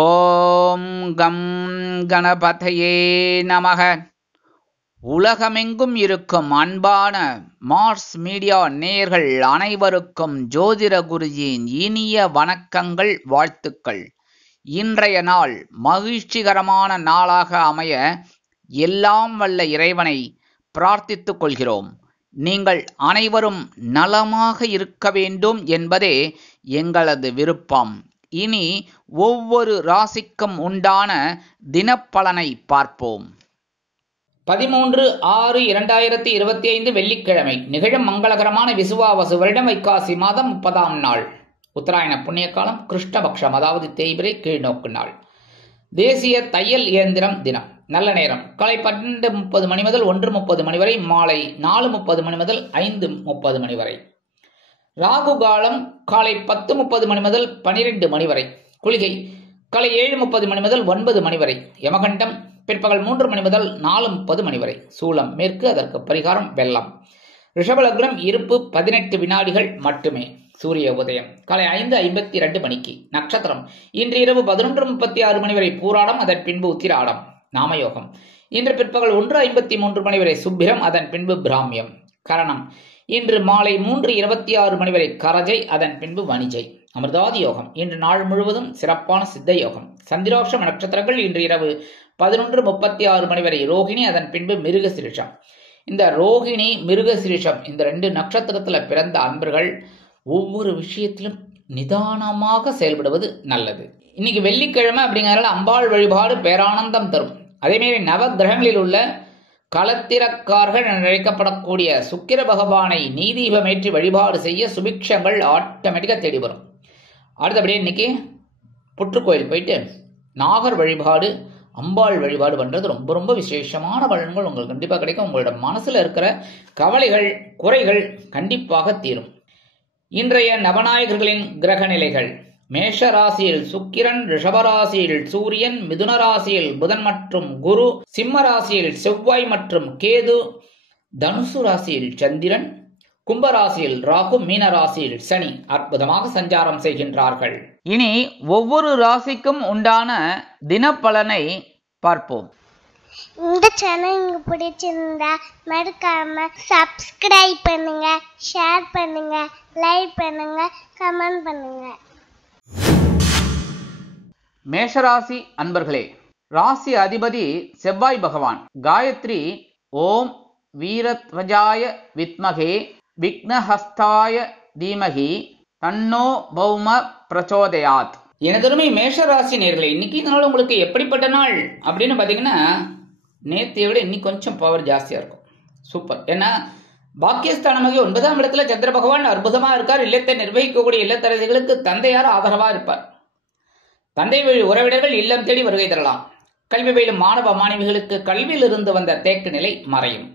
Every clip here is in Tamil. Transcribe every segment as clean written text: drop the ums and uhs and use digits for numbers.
ஓம் கம் கணபதையே நமக. உலகமெங்கும் இருக்கும் அன்பான மார்ஸ் மீடியா நேயர்கள் அனைவருக்கும் ஜோதிட குருஜியின் இனிய வணக்கங்கள், வாழ்த்துக்கள். இன்றைய நாள் மகிழ்ச்சிகரமான நாளாக அமைய எல்லாம் வல்ல இறைவனை பிரார்த்தித்துக் கொள்கிறோம். நீங்கள் அனைவரும் நலமாக இருக்க வேண்டும் என்பதே எங்களது விருப்பம். இனி ஒவ்வொரு ராசிக்கும் உண்டான தினப்பலனை பார்ப்போம். 13/6/2025 வெள்ளிக்கிழமை நிகழும் மங்களகரமான விசுவாவசு வருடம் வைகாசி மாதம் 30ஆம் நாள். உத்தராயண புண்ணிய காலம் கிருஷ்ணபக்ஷம், அதாவது தேய்பிரை கீழ்நோக்கு நாள். தேசிய தையல் இயந்திரம் தினம். நல்ல நேரம் காலை 12:30 மணி முதல் 1:30 மணி வரை, மாலை 4:30 மணி முதல் 5:30 மணி வரை. ராகு காலம் காலை 10:30 மணி முதல் 12 மணி வரை. குளிகை காலை 7:30 மணி முதல் 9 மணி வரை. யமகண்டம் பிற்பகல் 3 மணி முதல் 4:30 மணி வரை. சூலம் மேற்கு, அதற்கு பரிகாரம் வெள்ளம். ரிஷப லக்னம் இருப்பு 18 வினாடிகள் மட்டுமே. சூரிய உதயம் காலை 5:52 மணிக்கு. நட்சத்திரம் இன்று இரவு 11:36 மணி வரை பூராடம், அதன் பின்பு உத்திராடம். நாமயோகம் இன்று பிற்பகல் 1:53 மணி வரை சுப்பிரம், அதன் பின்பு பிராமியம். கரணம் இன்று மாலை 3:26 மணி வரை கரஜை, அதன் பின்பு வணிஜை. அமிர்தாதி யோகம் இன்று நாள் முழுவதும் சிறப்பான சித்த யோகம். சந்திராஷ்டம நட்சத்திரங்கள் இன்று இரவு 11:36 மணி வரை ரோகிணி, அதன் பின்பு மிருகசிரிஷம். இந்த ரோகிணி மிருகசிரிஷம் இந்த 2 நட்சத்திரத்துல பிறந்த அன்பர்கள் ஒவ்வொரு விஷயத்திலும் நிதானமாக செயல்படுவது நல்லது. இன்னைக்கு வெள்ளிக்கிழமை அப்படிங்கிறதுல அம்பாள் வழிபாடு பேரானந்தம் தரும். அதேமாரி நவ கிரகங்களில் உள்ள களத்திரக்கார்கள் என அழைக்கப்படக்கூடிய சுக்கிர பகவானை நீதீபமேற்றி வழிபாடு செய்ய சுபிக்ஷங்கள் ஆட்டோமேட்டிக்காக தேடி வரும். அடுத்தபடியே இன்னைக்கு புற்றுக்கோயில் போயிட்டு நாகர் வழிபாடு, அம்பாள் வழிபாடு பண்ணுறது ரொம்ப ரொம்ப விசேஷமான பலன்கள் உங்களுக்கு கண்டிப்பாக கிடைக்கும். உங்களோட மனசில் இருக்கிற கவலைகள் குறைகள் கண்டிப்பாக தீரும். இன்றைய நவநாயகர்களின் கிரக நிலைகள். மேஷ ராசியில் சுக்கிரன், ரிஷபராசியில் சூரியன், மிதுன ராசியில் புதன் மற்றும் குரு, சிம்ம ராசியில் செவ்வாய் மற்றும் கேது, தனுசு ராசியில் சந்திரன், கும்பராசியில் ராகு, மீன ராசியில் சனி அற்புதமாக சஞ்சாரம் செய்கின்றார்கள். இனி ஒவ்வொரு ராசிக்கும் உண்டான தினப்பலனை பார்ப்போம். இந்த சேனல் உங்களுக்கு பிடிச்சிருந்தா மறக்காம சப்ஸ்கிரைப் பண்ணுங்க, ஷேர் பண்ணுங்க, லைக் பண்ணுங்க, கமெண்ட் பண்ணுங்க. மேஷராசி அன்பர்களே, ராசி அதிபதி செவ்வாய் பகவான். காயத்ரி ஓம் வீரத்வஜாய வித்மகே விக்னஹஸ்தாய தீமகி தன்னோ பௌம பிரச்சோதயாத். எனதருமை மேஷராசி நேயர்களே, இன்னைக்கு நாள் உங்களுக்கு எப்படிப்பட்ட நாள் அப்படின்னு பார்த்தீங்கன்னா, நேற்றைய விட இன்னைக்கு கொஞ்சம் பவர் ஜாஸ்தியாக இருக்கும். சூப்பர். ஏன்னா பாக்கியஸ்தானமாக 9ஆம் இடத்துல சந்திர பகவான் அற்புதமாக இருக்கார். இல்லத்தை நிர்வகிக்கக்கூடிய இல்லத்தரசிகளுக்கு தந்தையார் ஆதரவாக இருப்பார். தந்தை வழி உறவினர்கள் இல்லம் தேடி வருகை தரலாம். கல்வி பயிலும் மாணவ மாணவிகளுக்கு கல்வியில் இருந்து வந்த தேக்க நிலை மறையும்.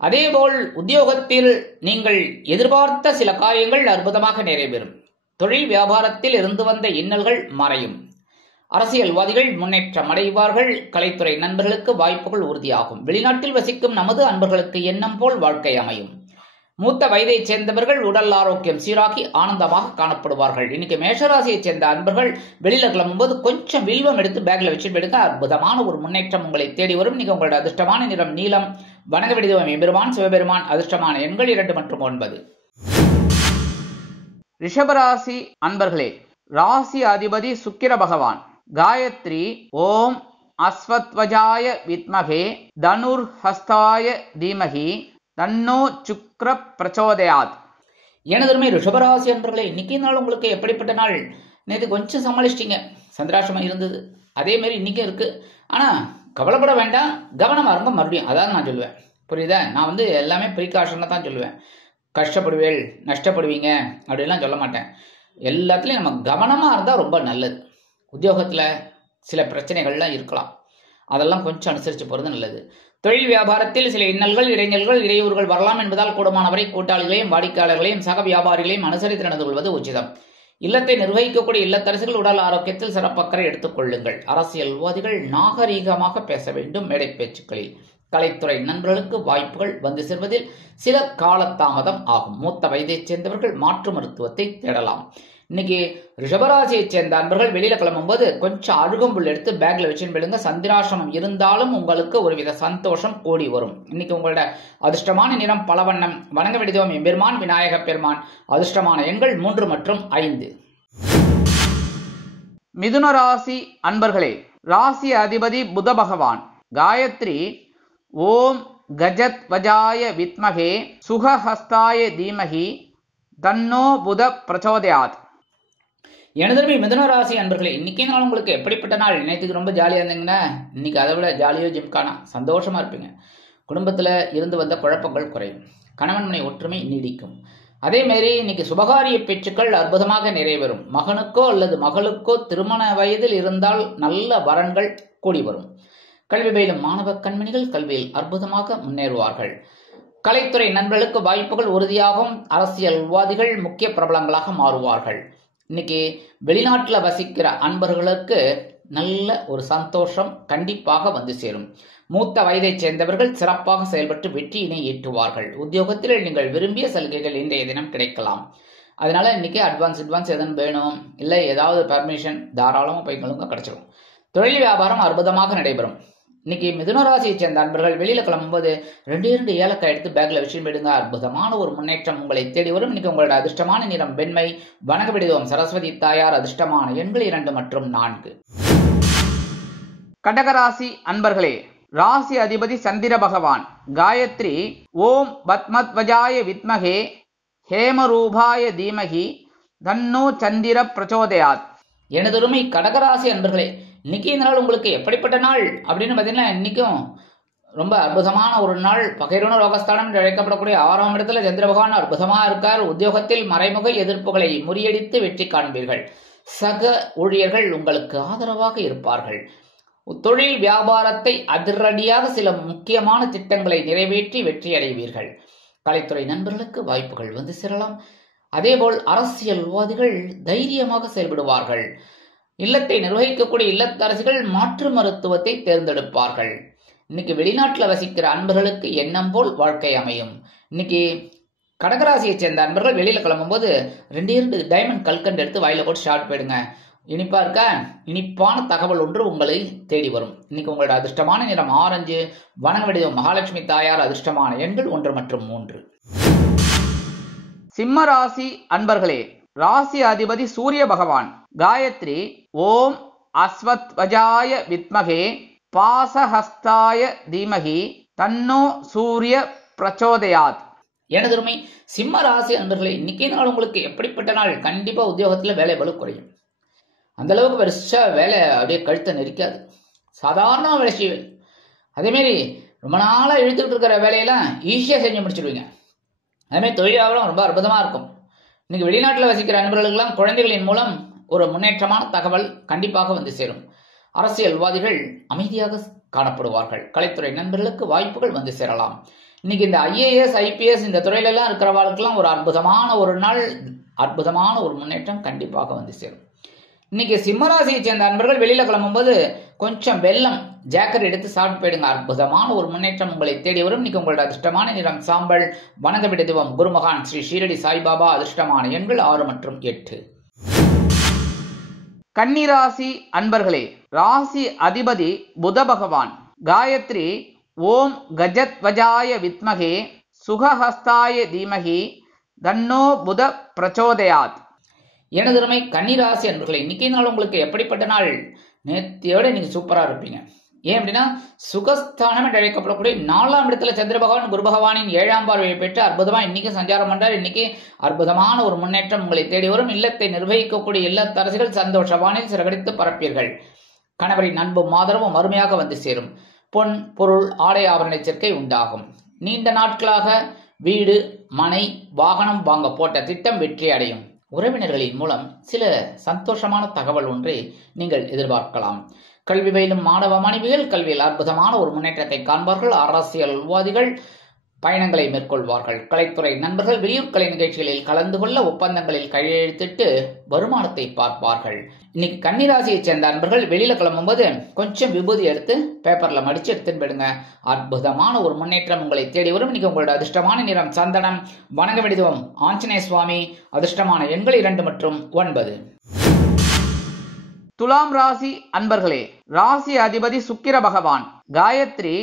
அதேபோல் உத்தியோகத்தில் நீங்கள் எதிர்பார்த்த சில காரியங்கள் அற்புதமாக நிறைவேறும். தொழில் வியாபாரத்தில் இருந்து வந்த இன்னல்கள் மறையும். அரசியல்வாதிகள் முன்னேற்றம் அடைவார்கள். கலைத்துறை நண்பர்களுக்கு வாய்ப்புகள் உறுதியாகும். வெளிநாட்டில் வசிக்கும் நமது அன்பர்களுக்கு எண்ணம் போல் வாழ்க்கை அமையும். மூத்த வயதைச் சேர்ந்தவர்கள் உடல் ஆரோக்கியம் சீராகி ஆனந்தமாக காணப்படுவார்கள். இன்னைக்கு மேஷராசியைச் சேர்ந்த அன்பர்கள் வெளியில கிளம்பும்போது கொஞ்சம் வில்வம் எடுத்து பேக்ல வச்சுட்டு போயிடுங்க. அற்புதமான ஒரு முன்னேற்றம் உங்களை தேடி வரும். இன்னைக்கு உங்களோட அதிர்ஷ்டமான நிறம் நீலம். வணங்க வேண்டியது எம்பெருமான் சிவபெருமான். அதிர்ஷ்டமான எண்கள் 2 மற்றும் 9. ரிஷபராசி அன்பர்களே, ராசி அதிபதி சுக்கிர பகவான். காயத்ரி ஓம் அஸ்வத்வஜாய வித்மகே தனுர்ஹஸ்தாய தீமகி தன்னோ சுக்ர பிரச்சோதயாத். எனதருமை ரிஷபராசி அன்பர்களே, இன்னைக்கு நாள் உங்களுக்கு எப்படிப்பட்ட நாள்? நேற்று கொஞ்சம் சமாளிச்சிட்டீங்க, சந்திராசிரமம் இருந்தது, அதே மாதிரி இன்னைக்கும் இருக்கு. ஆனா கவலைப்பட வேண்டாம், கவனமா இருங்க. மறுபடியும் அதான் நான் சொல்லுவேன், புரியுதா? நான் எல்லாமே ப்ரிகாஷனை தான் சொல்லுவேன். கஷ்டப்படுவேல், நஷ்டப்படுவீங்க அப்படின்லாம் சொல்ல மாட்டேன். எல்லாத்துலேயும் நம்ம கவனமாக இருந்தால் ரொம்ப நல்லது. உத்தியோகத்தில் சில பிரச்சனைகள்லாம் இருக்கலாம், அதெல்லாம் கொஞ்சம் அனுசரித்து போகிறது நல்லது. தொழில் வியாபாரத்தில் சில இன்னல்கள், இடைஞ்சல்கள், இடையூறுகள் வரலாம் என்பதால் கூடுமானவரை கூட்டாளிகளையும் வாடிக்கையாளர்களையும் சக வியாபாரிகளையும் அனுசரித்து நடந்து கொள்வது உச்சிதம். இல்லத்தை நிர்வகிக்கக்கூடிய இல்லத்தரசிகள் உடல் ஆரோக்கியத்தில் சிறப்பக்கறை எடுத்துக் கொள்ளுங்கள். அரசியல்வாதிகள் நாகரீகமாக பேச வேண்டும் மேடை பேச்சுக்களில். கலைத்துறை நண்பர்களுக்கு வாய்ப்புகள் வந்து சேர்வதில் சில காலதாமதம் ஆகும். மூத்த வயதைச் சேர்ந்தவர்கள் மாற்று மருத்துவத்தை தேடலாம். இன்னைக்கு ரிஷபராசியை சேர்ந்த அன்பர்கள் வெளியில கிளம்பும்போது கொஞ்சம் அருகம்புல் எடுத்து பேக்ல வச்சுன்னு போயிடுங்க. சந்திராசிரமம் இருந்தாலும் உங்களுக்கு ஒருவித சந்தோஷம் கூடி வரும். இன்னைக்கு உங்களோட அதிர்ஷ்டமான நிறம் பலவண்ணம். வணங்க வேண்டியதும் எம்பெருமான் விநாயக பெருமான். அதிர்ஷ்டமான எண்கள் 3 மற்றும் 5. மிதுன ராசி அன்பர்களே, ராசி அதிபதி புத பகவான். காயத்ரி ஓம் கஜத் வஜாய வித்மகே சுகஹஸ்தாய தீமகி தன்னோ புத பிரச்சோதயாத். எனதுமே மிதுன ராசி அன்பர்களே, இன்னைக்கே நாள் உங்களுக்கு எப்படிப்பட்ட நாள்? நேற்றுக்கு ரொம்ப ஜாலியாக இருந்தீங்கன்னா இன்னைக்கு அதை விட ஜாலியோ ஜிம்கானா சந்தோஷமா இருப்பீங்க. குடும்பத்தில் இருந்து வந்த குழப்பங்கள் குறையும். கணவன் மனை ஒற்றுமை நீடிக்கும். அதே மாதிரி இன்னைக்கு சுபகாரிய பேச்சுக்கள் அற்புதமாக நிறைவேறும். மகனுக்கோ அல்லது மகளுக்கோ திருமண வயதில் இருந்தால் நல்ல வரன்கள் கூடி வரும். கல்வி பயிலும் மாணவ கண்மணிகள் கல்வியில் அற்புதமாக முன்னேறுவார்கள். கலைத்துறை நண்பர்களுக்கு வாய்ப்புகள் உறுதியாகும். அரசியல்வாதிகள் முக்கிய பிரபலங்களாக மாறுவார்கள். இன்னைக்கு வெளிநாட்டில் வசிக்கிற அன்பர்களுக்கு நல்ல ஒரு சந்தோஷம் கண்டிப்பாக வந்து சேரும். மூத்த வயதை சேர்ந்தவர்கள் சிறப்பாக செயல்பட்டு வெற்றியினை ஈட்டுவார்கள். உத்தியோகத்தில் நீங்கள் விரும்பிய சலுகைகள் இன்றைய தினம் கிடைக்கலாம். அதனால இன்னைக்கு அட்வான்ஸ் எதுவும் வேணும் இல்லை ஏதாவது பர்மிஷன் தாராளமாக போய்களுங்க கிடைச்சிடும். தொழில் வியாபாரம் அற்புதமாக நடைபெறும். இன்னைக்கு மிதுன ராசியை சேர்ந்த அன்பர்கள் வெளியில கிளம்பும்போது 2 ஏலக்காய் எடுத்து பேக்ல வச்சு விடுங்க. அற்புதமான ஒரு முன்னேற்றம் உங்களை தேடி வரும். இன்னைக்கு உங்களோட அதிர்ஷ்டமான நிறம் வெண்மை. வணங்க விடுவோம் சரஸ்வதி தாயார். அதிர்ஷ்டமான எண்கள் 2 மற்றும் 4. கடகராசி அன்பர்களே, ராசி அதிபதி சந்திர பகவான். காயத்ரி ஓம் பத்மத்வஜாய வித்மகே ஹேமரூபாய தீமகி தன்னோ சந்திர பிரச்சோதயாத். எனதொருமை கடகராசி அன்பர்களே, இன்னைக்கு இந்த நாள் உங்களுக்கு எப்படிப்பட்ட நாள் அப்படின்னு பார்த்தீங்கன்னா, இன்னைக்கும் ரொம்ப அற்புதமான ஒரு நாள். பகைரோன ரோகஸ்தானம் என்று அழைக்கப்படக்கூடிய 6ஆம் இடத்துல சந்திர பகவான் அற்புதமாக இருக்கார். உத்தியோகத்தில் மறைமுக எதிர்ப்புகளை முறியடித்து வெற்றி காண்பீர்கள். சக ஊழியர்கள் உங்களுக்கு ஆதரவாக இருப்பார்கள். தொழில் வியாபாரத்தை அதிரடியாக சில முக்கியமான திட்டங்களை நிறைவேற்றி வெற்றி அடைவீர்கள். கலைத்துறை நண்பர்களுக்கு வாய்ப்புகள் வந்து சேரலாம். அதேபோல் அரசியல்வாதிகள் தைரியமாக செயல்படுவார்கள். இல்லத்தை நிர்வகிக்கக்கூடிய இல்லத்தரசிகள் மாற்று மருத்துவத்தை தேர்ந்தெடுப்பார்கள். இன்னைக்கு வெளிநாட்டில் வசிக்கிற அன்பர்களுக்கு எண்ணம் போல் வாழ்க்கை அமையும். இன்னைக்கு கடகராசியை சேர்ந்த அன்பர்கள் வெளியில கிளம்பும்போது 2 டைமண்ட் கல்கண்டு எடுத்து வாயில போட்டு ஷார்ட் போயிடுங்க. இனிப்பா இருக்க இனிப்பான தகவல் ஒன்று உங்களை தேடி வரும். இன்னைக்கு உங்களோட அதிர்ஷ்டமான நிறம் ஆரஞ்சு. வணங்க வேண்டியது மகாலட்சுமி தாயார். அதிர்ஷ்டமான எண்கள் 1 மற்றும் 3. சிம்ம ராசி அன்பர்களே, ராசி அதிபதி சூரிய பகவான். காயத்ரி ஓம் அஸ்வத் வஜாய வித்மகே பாசஹஸ்தாய தீமகி தன்னோ சூரிய பிரச்சோதயாத். எனதுமை சிம்ம ராசி அன்பர்களே, இன்னைக்கே நாள் உங்களுக்கு எப்படிப்பட்ட நாள்? கண்டிப்பா உத்தியோகத்துல வேலை பளு குறையும். அந்த அளவுக்கு பெருசா வேலை அப்படியே கழுத்தை நெரிக்காது. சாதாரண வேலை செய்வேன். அதேமாரி ரொம்ப நாளா இழுத்துக்கிட்டு இருக்கிற வேலையெல்லாம் ஈஸியா செஞ்சு முடிச்சிடுவீங்க. அதேமாதிரி தொழில் வியாபாரம் ரொம்ப அற்புதமா இருக்கும். இன்னைக்கு வெளிநாட்டில் வசிக்கிற அன்பர்களுக்கெல்லாம் குழந்தைகளின் மூலம் ஒரு முன்னேற்றமான தகவல் கண்டிப்பாக வந்து சேரும். அரசியல்வாதிகள் அமைதியாக காணப்படுவார்கள். கலைத்துறை நண்பர்களுக்கு வாய்ப்புகள் வந்து சேரலாம். இன்னைக்கு இந்த IAS IPS இந்த துறையிலெல்லாம் இருக்கிறவர்களுக்கெல்லாம் ஒரு அற்புதமான ஒரு நாள், அற்புதமான ஒரு முன்னேற்றம் கண்டிப்பாக வந்து சேரும். இன்னைக்கு சிம்மராசியை சேர்ந்த அன்பர்கள் வெளியில கிளம்பும்போது கொஞ்சம் வெல்லம் ஜாக்கெட் எடுத்து சாப்பிட்டு போயிடுங்க. அற்புதமான ஒரு முன்னேற்றம் உங்களை தேடி வரும். இன்னைக்கு உங்களோட அதிர்ஷ்டமான நிறம் சாம்பல். வணங்க விட தெய்வம் குருமகான் ஸ்ரீ ஷீரடி சாய்பாபா. அதிர்ஷ்டமான எண்கள் 6 மற்றும் 8. கன்னிராசி அன்பர்களே, ராசி அதிபதி புத பகவான். காயத்ரி ஓம் கஜத் வஜாய வித்மகே சுகஹஸ்தாய தீமகி தன்னோ புத பிரச்சோதயாத். எனதுமை கன்னிராசி அன்பர்களே, இன்னைக்கு நாள் உங்களுக்கு எப்படிப்பட்ட நாள்? நேற்றையோட நீங்க சூப்பரா இருப்பீங்க. ஏன் அப்படின்னா சுகஸ்தானம் என்று அழைக்கப்படக்கூடிய 4ஆம் இடத்துல சந்திர பகவான் குரு பகவானின் 7ஆம் பார்வையை பெற்று அற்புதமா இன்னைக்கு சஞ்சாரம் பண்றார். இன்னைக்கு அற்புதமான ஒரு முன்னேற்றம் உங்களை தேடி வரும். இல்லத்தை நிர்வகிக்கக்கூடிய இல்லத்தரசிகள் சந்தோஷவானில் சிறகடித்து பரப்பீர்கள். கணவரின் அன்பும் ஆதரவும் அருமையாக வந்து சேரும். பொன் பொருள் ஆடை ஆபரண சேர்க்கை உண்டாகும். நீண்ட நாட்களாக வீடு மனை வாகனம் வாங்க போட்ட திட்டம் வெற்றி அடையும். உறவினர்களின் மூலம் சில சந்தோஷமான தகவல் ஒன்றை நீங்கள் எதிர்பார்க்கலாம். கல்வி பயிலும் மாணவ மாணவிகள் கல்வியில் அற்புதமான ஒரு முன்னேற்றத்தை காண்பார்கள். அரசியல்வாதிகள் பயணங்களை மேற்கொள்வார்கள். கலைத்துறை நண்பர்கள் வெளியூர் கலை நிகழ்ச்சிகளில் கலந்து கொள்ள ஒப்பந்தங்களில் கையெழுத்திட்டு வருமானத்தை பார்ப்பார்கள். இன்னைக்கு கன்னிராசியை சேர்ந்த அன்பர்கள் வெளியில கிளம்பும்போது கொஞ்சம் விபூதி எடுத்து பேப்பர்ல மடிச்சு எடுத்துன்னு போயிடுங்க. அற்புதமான ஒரு முன்னேற்றம் உங்களை தேடி வரும். இன்னைக்கு உங்களோட அதிர்ஷ்டமான நிறம் சந்தனம். வணங்க வேண்டியதும் ஆஞ்சநேய சுவாமி. அதிர்ஷ்டமான எண்கள் 2 மற்றும் 9. துலாம் ராசி அன்பர்களே, ராசி அதிபதி சுக்கிர பகவான். காயத்ரி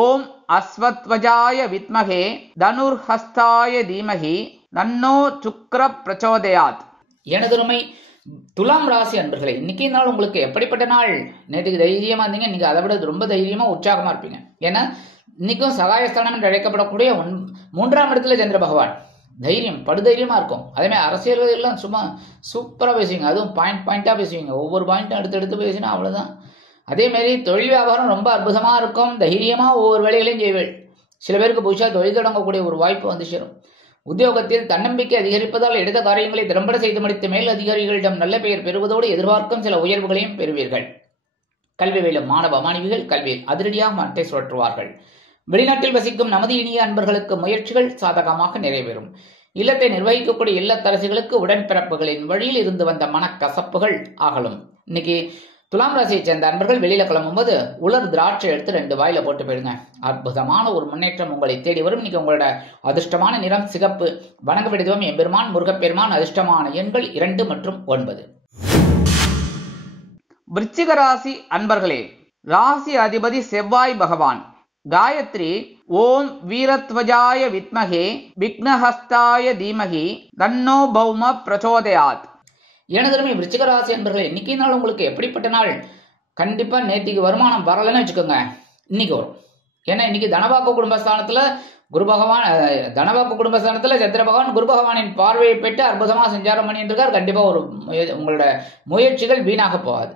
ஓம் அஸ்வத்வஜாய வித்மகே தனுர்ஹஸ்தாய தீமகி தன்னோ சுக்ர பிரச்சோதயாத். எனதுருமை துலாம் ராசி அன்பர்களே, இன்னைக்கு நாள் உங்களுக்கு எப்படிப்பட்ட நாள்? நேற்றுக்கு தைரியமா இருந்தீங்க, இன்னைக்கு அதை விட ரொம்ப தைரியமா உற்சாகமா இருப்பீங்க. ஏன்னா இன்னைக்கும் சகாயஸ்தானம் என்று அழைக்கப்படக்கூடிய 3ஆம் இடத்துல சந்திர பகவான். தைரியம் படுதைரியமா இருக்கும். அதே மாதிரி அரசியல்வாதிகள்லாம் சும்மா சூப்பரா பேசுவீங்க. அதுவும் பாயிண்டா பேசுவீங்க. ஒவ்வொரு பாயிண்ட்டும் எடுத்து பேசினா அவ்வளவுதான். அதே மாதிரி தொழில் வியாபாரம் ரொம்ப அற்புதமா இருக்கும். தைரியமா ஒவ்வொரு வேலைகளையும் செய்வீர்கள். சில பேருக்கு புதுசா தொழில் தொடங்கக்கூடிய ஒரு வாய்ப்பு வந்து சேரும். உத்தியோகத்தில் தன்னம்பிக்கை அதிகரிப்பதால் எடுத்த காரியங்களை திறம்பட செய்து முடித்த மேல் அதிகாரிகளிடம் நல்ல பெயர் பெறுவதோடு எதிர்பார்க்கும் சில உயர்வுகளையும் பெறுவீர்கள். கல்வி பயிலும் மாணவ மாணவிகள் கல்வியில் அதிரடியாக மட்டை சுழற்றுவார்கள். வெளிநாட்டில் வசிக்கும் நமது இனிய அன்பர்களுக்கு முயற்சிகள் சாதகமாக நிறைவேறும். இல்லத்தை நிர்வகிக்கக்கூடிய இல்லத்தரசிகளுக்கு உடன்பிறப்புகளின் வழியில் இருந்து வந்த மனக்கசப்புகள் அகலும். இன்னைக்கு துலாம் ராசியை சேர்ந்த அன்பர்கள் வெளியில கிளம்பும்போது உலர் திராட்சை எடுத்து 2 வாயில போட்டு போயிடுங்க. அற்புதமான ஒரு முன்னேற்றம் உங்களை தேடி வரும். இன்னைக்கு உங்களோட அதிர்ஷ்டமான நிறம் சிகப்பு. வணங்க வேண்டியதும் எம்பெருமான் முருகப்பெருமான். அதிர்ஷ்டமான எண்கள் 2 மற்றும் 9. விருச்சிக ராசி அன்பர்களே, ராசி அதிபதி செவ்வாய் பகவான். காயத்ரி ஓம் வீரத்வஜாய வித்மகே விக்னஹஸ்தாய தீமகி தன்னோ பௌம பிரச்சோதயாத். எனதருமை விருச்சிக ராசி அன்பர்களே, இன்னைக்கு நாள் உங்களுக்கு எப்படிப்பட்ட நாள்? கண்டிப்பா நேற்றுக்கு வருமானம் வரலன்னு வச்சுக்கோங்க, இன்னைக்கு வரும். ஏன்னா இன்னைக்கு தனவாக்கு குடும்பஸ்தானத்துல குரு பகவான், தனவாக்கு குடும்பஸ்தானத்துல சந்திர பகவான் குரு பகவானின் பார்வையை பெற்று அற்புதமா சஞ்சாரம் பண்ணிட்டு இருக்கார். கண்டிப்பா ஒரு உங்களோட முயற்சிகள் வீணாக போகாது.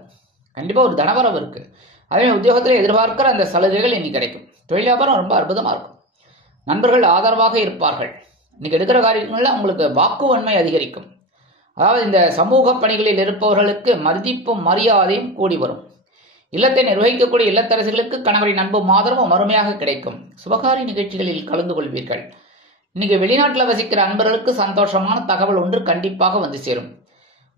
கண்டிப்பா ஒரு தனவரவு இருக்கு. அதே உத்தியோகத்தில் எதிர்பார்க்கிற அந்த சலுகைகள் இன்னைக்கு கிடைக்கும். தொழில் வியாபாரம் ரொம்ப அற்புதமா இருக்கும். நண்பர்கள் ஆதரவாக இருப்பார்கள். இன்னைக்கு எடுக்கிற காரியங்கள்ல உங்களுக்கு வாக்குவன்மை அதிகரிக்கும். அதாவது இந்த சமூக பணிகளில் இருப்பவர்களுக்கு மதிப்பும் மரியாதையும் கூடி வரும். இல்லத்தை நிர்வகிக்கக்கூடிய இல்லத்தரசிகளுக்கு கணவரின் அன்பும் ஆதரவும் அருமையாக கிடைக்கும். சுபகாரி நிகழ்ச்சிகளில் கலந்து கொள்வீர்கள். இன்னைக்கு வெளிநாட்டில் வசிக்கிற அன்பர்களுக்கு சந்தோஷமான தகவல் ஒன்று கண்டிப்பாக வந்து சேரும்.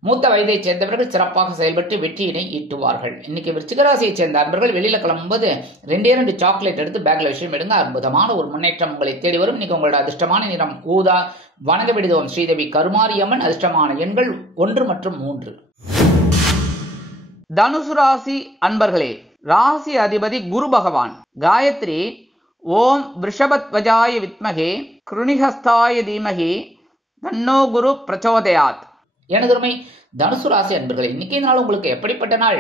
மூத்த வயதை சேர்ந்தவர்கள் சிறப்பாக செயல்பட்டு வெற்றியினை ஈட்டுவார்கள். இன்னைக்கு விருச்சிகராசியை சேர்ந்த அன்பர்கள் வெளியில கிளம்பும்போது 2 சாக்லேட் எடுத்து பேக்ல விஷயம் எடுங்க. அற்புதமான ஒரு முன்னேற்றம் உங்களை தேடி வரும். இன்னைக்கு உங்களோட அதிர்ஷ்டமான நிறம் ஊதா. வணங்க விடுதோம் ஸ்ரீதேவி கருமாரியம்மன். அதிர்ஷ்டமான எண்கள் 1 மற்றும் 3. தனுசு ராசி அன்பர்களே, ராசி அதிபதி குரு பகவான். காயத்ரி ஓம் விருஷபத்வஜாய வித்மகே கிருணிஹஸ்தாய தீமகி தன்னோ குரு பிரச்சோதயாத். எனதுமை தனுசு ராசி அன்பர்களே, இன்னைக்கு நாள் உங்களுக்கு எப்படிப்பட்ட நாள்?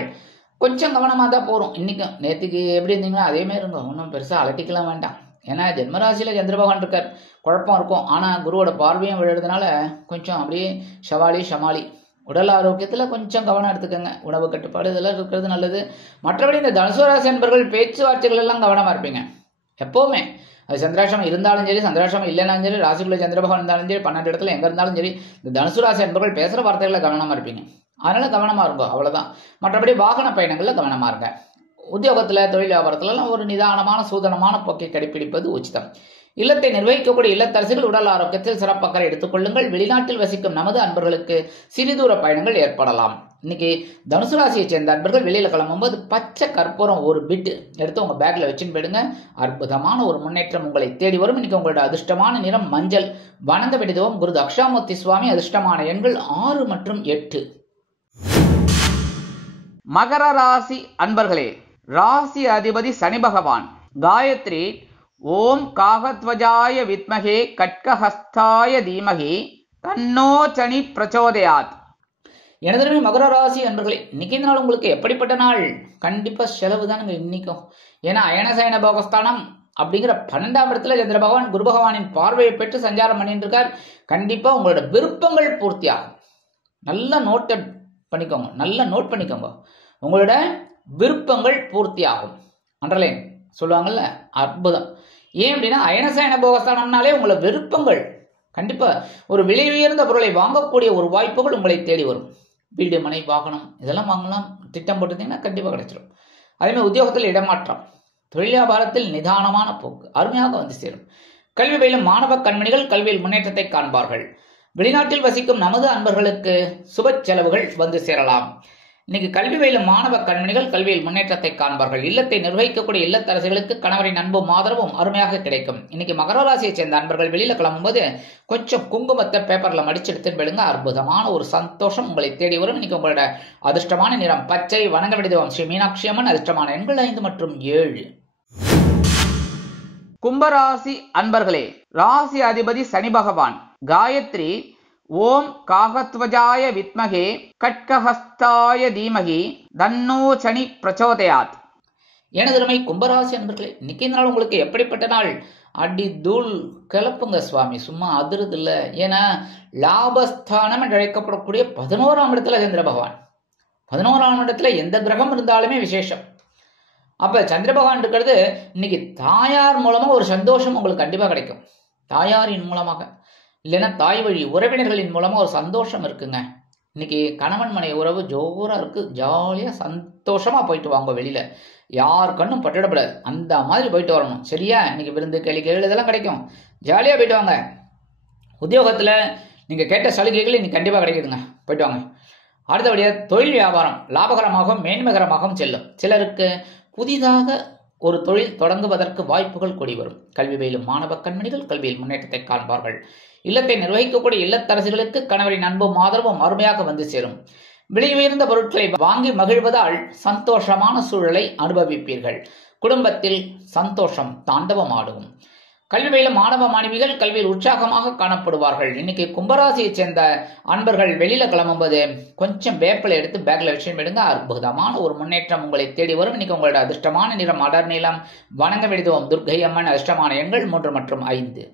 கொஞ்சம் கவனமாக தான் போகிறோம். இன்னைக்கும் நேற்றுக்கு எப்படி இருந்தீங்களோ அதே மாதிரி இருந்தோம். ஒன்றும் பெருசாக அலட்டிக்கலாம் வேண்டாம். ஏன்னா ஜென்மராசியில சந்திர பகவான் இருக்கார். குழப்பம் இருக்கும். ஆனால் குருவோட பார்வையும் விழுறதுனால கொஞ்சம் அப்படியே ஷமாளி. உடல் ஆரோக்கியத்தில் கொஞ்சம் கவனம் எடுத்துக்கோங்க. உணவு கட்டுப்பாடு இதெல்லாம் இருக்கிறது நல்லது. மற்றபடி இந்த தனுசு ராசி அன்பர்கள் பேச்சுவார்த்தைகள் எல்லாம் கவனமாக இருப்பீங்க எப்போவுமே. அது சந்திராசிரமம் இருந்தாலும் சரி, சந்திராசிரமம் இல்லைனாலும் சரி, ராசிக்குள்ள சந்திர பகவான் இருந்தாலும் சரி, 12 இடத்துல எங்க இருந்தாலும் சரி, இந்த தனுசு ராசி அன்பர்கள் பேசுற வார்த்தைகளை கவனமா இருப்பீங்க. அதனால கவனமா இருக்கும், அவ்வளவுதான். மற்றபடி வாகன பயணங்கள்ல கவனமா இருங்க. உத்தியோகத்துல தொழில் வியாபாரத்துல ஒரு நிதானமான சூதனமான போக்கை கடைபிடிப்பது உச்சிதம். இல்லத்தை நிர்வகிக்கக்கூடிய இல்லத்தரசிகள் உடல் ஆரோக்கியத்தில் சிறப்பக்கறை எடுத்துக்கொள்ளுங்கள். வெளிநாட்டில் வசிக்கும் நமது அன்பர்களுக்கு சிறிதூர பயணங்கள் ஏற்படலாம். இன்னைக்கு தனுசு ராசியை சேர்ந்த அன்பர்கள் வெளியில கிளம்பும்போது பச்சை கற்பூரம் ஒரு பிட் எடுத்து உங்க பேக்ல வச்சுன்னு போயிடுங்க. அற்புதமான ஒரு முன்னேற்றம் உங்களை தேடி வரும். இன்னைக்கு உங்களோட அதிர்ஷ்டமான நிறம் மஞ்சள். வணங்க வேண்டியதும் குரு தக்ஷாமூர்த்தி சுவாமி. அதிர்ஷ்டமான எண்கள் 6 மற்றும் 8. மகர ராசி அன்பர்களே, ராசி அதிபதி சனி பகவான். காயத்ரி ஓம் காகத்வஜாய வித்மகே கட்கஹஸ்தாய தீமகி தன்னோ சனி பிரச்சோதயாத். எனதுமே மகர ராசி அன்பர்களே, இன்னைக்கு நாள் உங்களுக்கு எப்படிப்பட்ட நாள்? கண்டிப்பா செலவு தானுங்க இன்னைக்கும். ஏன்னா அயனசயன போகஸ்தானம் அப்படிங்கிற 12ஆம் இடத்துல சந்திர பகவான் குரு பகவானின் பார்வையை பெற்று சஞ்சாரம் பண்ணிட்டு இருக்கார். கண்டிப்பா உங்களோட விருப்பங்கள் பூர்த்தியாகும். நல்லா நோட் பண்ணிக்கோங்க. உங்களோட விருப்பங்கள் பூர்த்தியாகும். அண்டர்லைன் சொல்லுவாங்கல்ல, அற்புதம். ஏன் அப்படின்னா அயனசயன போகஸ்தானம்னாலே உங்களை விருப்பங்கள் கண்டிப்பா ஒரு விலை உயர்ந்த பொருளை வாங்கக்கூடிய ஒரு வாய்ப்புகள் உங்களை தேடி வரும். வீடு, மனை, வாகனம் இதெல்லாம் வாங்கலாம் திட்டம் போட்டிருந்தீங்கன்னா கண்டிப்பா கிடைச்சிடும். அதே மாதிரி உத்தியோகத்தில் இடமாற்றம், தொழில் வியாபாரத்தில் நிதானமான போக்கு அருமையாக வந்து சேரும். கல்வி பயிலும் மாணவ கண்மணிகள் கல்வியில் முன்னேற்றத்தை காண்பார்கள். வெளிநாட்டில் வசிக்கும் நமது அன்பர்களுக்கு சுப செலவுகள் வந்து சேரலாம். இன்னைக்கு கல்வி பயிலும் மாணவ கண்மணிகள் கல்வியில் முன்னேற்றத்தை காண்பார்கள். இல்லத்தை நிர்வகிக்கக்கூடிய இல்லத்தரசிகளுக்கு கணவரின் அன்பும் ஆதரவும் அருமையாக கிடைக்கும். இன்னைக்கு மகர ராசியை சேர்ந்த அன்பர்கள் வெளியில கிளம்பும்போது கொஞ்சம் குங்குமத்தை பேப்பர்ல மடிச்சு எடுத்துன்னு போயிடுங்க. அற்புதமான ஒரு சந்தோஷம் உங்களை தேடி வரும். இன்னைக்கு உங்களோட அதிர்ஷ்டமான நிறம் பச்சை. வணங்க வேண்டியது ஸ்ரீ மீனாட்சி அம்மன். அதிர்ஷ்டமான எண்கள் 5 மற்றும் 7. கும்பராசி அன்பர்களே, ராசி அதிபதி சனி பகவான். காயத்ரி ஓம் காகத்வஜாய வித்மகே கட்கஹஸ்தாய தீமகி தன்னோ சனி பிரச்சோதயாத். எனதுமை கும்பராசி அன்பர்களே, இன்னைக்கு நாள் உங்களுக்கு எப்படிப்பட்ட நாள்? அடி தூள் கிளப்புங்க சுவாமி, சும்மா அதிருது இல்ல. ஏன்னா லாபஸ்தானம் என்று அழைக்கப்படக்கூடிய 11ஆம் இடத்துல சந்திர பகவான். 11ஆம் இடத்துல எந்த கிரகம் இருந்தாலுமே விசேஷம். அப்ப சந்திர பகவான் இருக்கிறது இன்னைக்கு தாயார் மூலமா ஒரு சந்தோஷம் உங்களுக்கு கண்டிப்பா கிடைக்கும். தாயாரின் மூலமாக இல்லைன்னா தாய் வழி உறவினர்களின் மூலமா ஒரு சந்தோஷம் இருக்குங்க. இன்னைக்கு கணவன் மனை உறவு ஜோரா இருக்கு. ஜாலியா சந்தோஷமா போயிட்டு வாங்க. வெளியில யார் கண்ணும் பட்டுடப்படாது, அந்த மாதிரி போயிட்டு வரணும். சரியா? இன்னைக்கு விருந்து கேளிக்கைகள் இதெல்லாம் கிடைக்கும். ஜாலியா போயிட்டு வாங்க. உத்தியோகத்துல நீங்க கேட்ட சலுகைகள் இன்னைக்கு கண்டிப்பா கிடைக்குதுங்க. போயிட்டு வாங்க. அடுத்தபடியா தொழில் வியாபாரம் லாபகரமாகவும் மேன்மைகரமாகவும் செல்லும். சிலருக்கு புதிதாக ஒரு தொழில் தொடங்குவதற்கு வாய்ப்புகள் கூடி வரும். கல்வி பயிலும் மாணவ கண்மணிகள் கல்வியில் முன்னேற்றத்தை காண்பார்கள். இல்லத்தை நிர்வகிக்கக்கூடிய இல்லத்தரசிகளுக்கு கணவரின் அன்பும் ஆதரவும் அருமையாக வந்து சேரும். விலை உயர்ந்த பொருட்களை வாங்கி மகிழ்வதால் சந்தோஷமான சூழலை அனுபவிப்பீர்கள். குடும்பத்தில் சந்தோஷம் தாண்டவமாடும். கல்வி பயிலும் மாணவ மாணவிகள் கல்வியில் உற்சாகமாக காணப்படுவார்கள். இன்னைக்கு கும்பராசியை சேர்ந்த அன்பர்கள் வெளியில கிளம்பும்போது கொஞ்சம் வேப்பிலை எடுத்து பேக்ல வச்சு விடுங்க. அற்புதமான ஒரு முன்னேற்றம் உங்களை தேடி வரும். இன்னைக்கு உங்களோட அதிர்ஷ்டமான நிறம் அடர் நீளம். வணங்க வேண்டியது துர்க்கை அம்மன். அதிர்ஷ்டமான எண்கள் 3 மற்றும் 5.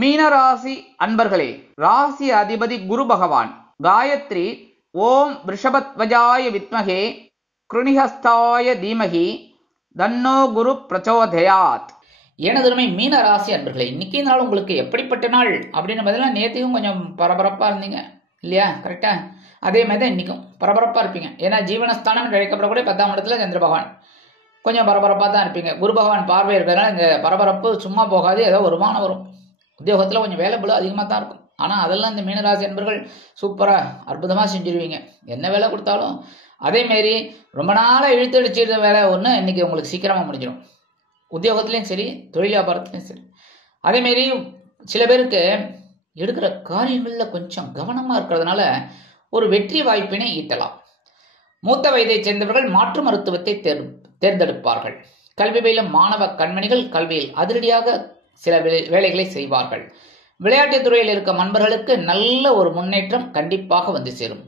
மீனராசி அன்பர்களே, ராசி அதிபதி குரு பகவான். காயத்ரி ஓம் ரிஷபத்வஜாய வித்மகே கிருணிஹஸ்தாய தீமகி தன்னோ குரு பிரச்சோதயாத். எனதுமை மீன ராசி அன்பர்களே, இன்னைக்கு நாள் உங்களுக்கு எப்படிப்பட்ட நாள் அப்படின்னு பார்த்தீங்கன்னா, நேற்றையும் கொஞ்சம் பரபரப்பா இருந்தீங்க இல்லையா? கரெக்டா? அதே மாதிரி தான் இன்னைக்கும் பரபரப்பா இருப்பீங்க. ஏன்னா ஜீவனஸ்தானம் அழைக்கப்படக்கூடிய 10ஆம் இடத்துல சந்திர பகவான். கொஞ்சம் பரபரப்பா தான் இருப்பீங்க. குரு பகவான் பார்வை இருக்கிறதுனால இந்த பரபரப்பு சும்மா போகாது. ஏதோ வருமானம் வரும். உத்தியோகத்துல கொஞ்சம் வேலை பளு அதிகமாக தான் இருக்கும். ஆனா அதெல்லாம் இந்த மீனராசி அன்பர்கள் சூப்பரா அற்புதமா செஞ்சிருவீங்க. என்ன வேலை கொடுத்தாலும். அதே மாரி ரொம்ப நாளா இழுத்தடிச்சிருந்த வேலை ஒன்று இன்னைக்கு உங்களுக்கு சீக்கிரமா முடிஞ்சிடும். உத்தியோகத்திலையும் சரி, தொழில் வியாபாரத்திலையும் சரி. அதே மாரி சில பேருக்கு எடுக்கிற காரியங்கள்ல கொஞ்சம் கவனமா இருக்கிறதுனால ஒரு வெற்றி வாய்ப்பினை ஈட்டலாம். மூத்த வயதை சேர்ந்தவர்கள் மாற்று மருத்துவத்தை தேர்ந்தெடுப்பார்கள். கல்வி பயிலும் மாணவ கண்மணிகள் கல்வியில் அதிரடியாக சில வேலைகளை செய்வார்கள். விளையாட்டுத் துறையில் இருக்கும் அன்பர்களுக்கு நல்ல ஒரு முன்னேற்றம் கண்டிப்பாக வந்து சேரும்.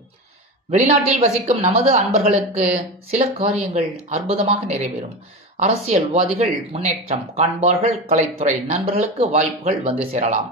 வெளிநாட்டில் வசிக்கும் நமது அன்பர்களுக்கு சில காரியங்கள் அற்புதமாக நிறைவேறும். அரசியல்வாதிகள் முன்னேற்றம் காண்பார்கள். கலைத்துறை நண்பர்களுக்கு வாய்ப்புகள் வந்து சேரலாம்.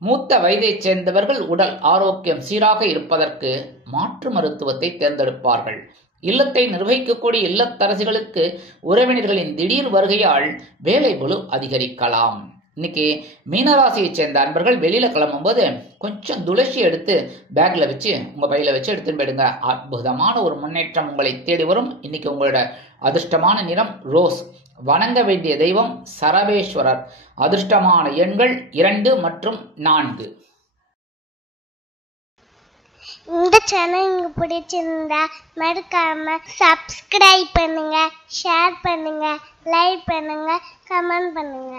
மூத்த வயதைச் சேர்ந்தவர்கள் உடல் ஆரோக்கியம் சீராக இருப்பதற்கு மாற்று மருத்துவத்தை தேர்ந்தெடுப்பார்கள். இல்லத்தை நிர்வகிக்கக்கூடிய இல்லத்தரசிகளுக்கு உறவினர்களின் திடீர் வருகையால் வேலை பளு அதிகரிக்கலாம். இன்னைக்கு மீனராசியை சேர்ந்த அன்பர்கள் வெளியில கிளம்பும் போது கொஞ்சம் துளசி எடுத்து பேக்ல வச்சு உங்க பையில வச்சு எடுத்துன்னு போயிடுங்க. அற்புதமான ஒரு முன்னேற்றம் உங்களை தேடி வரும். இன்னைக்கு உங்களோட அதிர்ஷ்டமான நிறம் ரோஸ். வணங்க வேண்டிய தெய்வம் சரவேஸ்வரர். அதிர்ஷ்டமான எண்கள் 2 மற்றும் 4. இந்த சேனல் உங்களுக்கு பிடிச்சிருந்தா மறக்காம சப்ஸ்கிரைப் பண்ணுங்க, ஷேர் பண்ணுங்க, லைக் பண்ணுங்க, கமெண்ட் பண்ணுங்க.